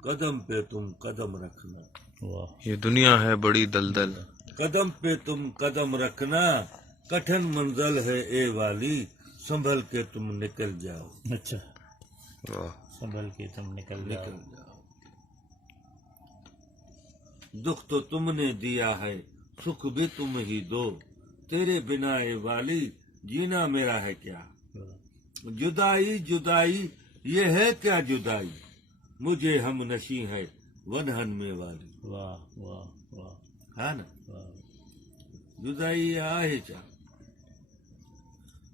قدم پہ تم قدم رکھنا، یہ دنیا ہے بڑی دلدل، قدم پہ تم قدم رکھنا، کٹھن منزل ہے اے والی، سنبھل کے تم نکل جاؤ، اچھا واہ سنبھل کے تم نکل جاؤ. نکل جاؤ. دکھ تو تم نے دیا ہے، سکھ بھی تم ہی دو، تیرے بنا اے والی جینا میرا ہے کیا. جدائی جدائی یہ ہے کیا جدائی، مجھے ہم نشیں ہے ونہن میں والی. واہ واہ واہ ہے نا، واہ. جدائی آئے چاہ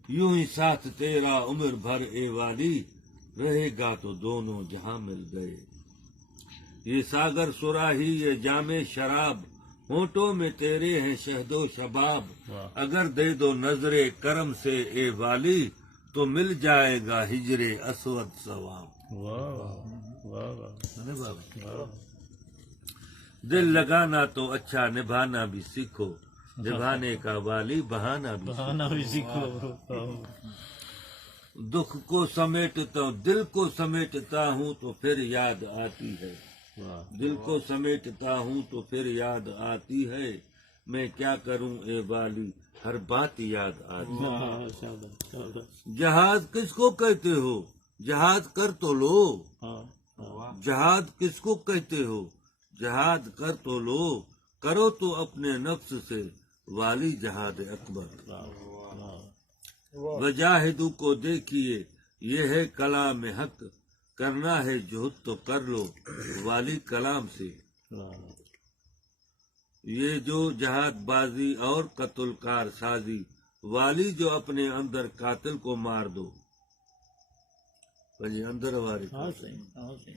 یوں ہی ساتھ تیرا عمر بھر اے والی، رہے گا تو دونوں جہاں مل گئے. یہ ساگر سراہی یہ جام شراب، ہونٹوں میں تیرے ہیں شہد و شباب، واہ. اگر دے دو نظر کرم سے اے والی، تو مل جائے گا ہجر اسود ثواب. واہ واہ واہ. دل لگانا تو اچھا نبھانا بھی سیکھو، نبھانے کا والی بہانا بھی سیکھو. بہانا بھی سیکھو. دکھ کو سمیٹتا ہوں، دل کو سمیٹتا ہوں تو پھر یاد آتی ہے، واہ دل کو سمیٹتا ہوں تو پھر یاد آتی ہے، میں کیا کروں اے والی ہر بات یاد آتی ہے. واہ. شاباش شاباش. جہاد کس کو کہتے ہو، جہاد کر تو لو، ہاں ہاں. جہاد کس کو کہتے ہو، جہاد کر تو لو، کرو تو اپنے نفس سے والی جہاد اکبر. واہ واہ. وجاہدو کو دیکھیے یہ ہے کلام حق، کرنا ہے جہد تو کر لو والی کلام سے. واہ. یہ جو جہاد بازی اور قتل کار سازی، والی جو اپنے اندر قاتل کو مار دو. وجہ اندر واری ہاں صحیح ہاں صحیح.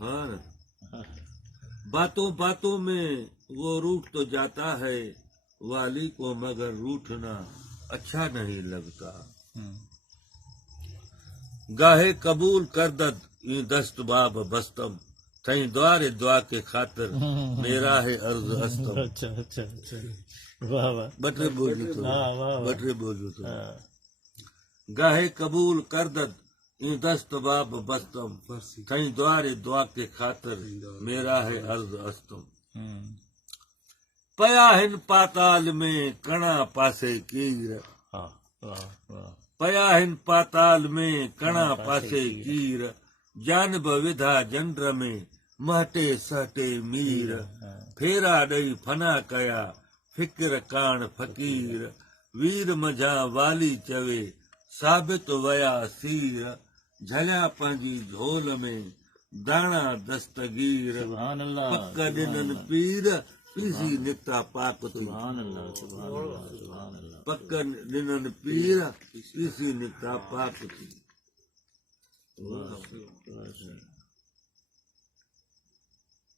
ہاں نا. باتوں باتوں میں وہ روٹ تو جاتا ہے، والی کو مگر روٹھنا اچھا نہیں لگتا. گاہے قبول کردد این دست باب بستم، تھیں دوار دعا کے خاطر میرا ہے عرض استم. اچھا اچھا اچھا. واہ واہ. بٹرے بوجھو تو واہ واہ. بٹرے بوجھو تو ہاں. گاہے قبول کردد این دست باب بستم، تھیں دوار دعا کے خاطر میرا ہے عرض استم. پیا ہن پاتال میں کڑا پاسے کیر، واہ واہ واہ. پیا ہن پاتال میں کڑا پاسے کیر، جانب ودھا جنڈر میں مہٹے سہٹے میر، پھیرا ڈئی فنا کیا فکر کان فقیر، ویر مجھا والی چوے ثابت ویا سیر، جھلیا پنجی جھول میں دانا دستگیر، سبحان اللہ. پک ڈنن پیر پیسی نکتا پاک تھی. سبحان اللہ سبحان اللہ سبحان اللہ. پک ڈنن پیر پیسی نکتا پاک تھی. واہ واہ.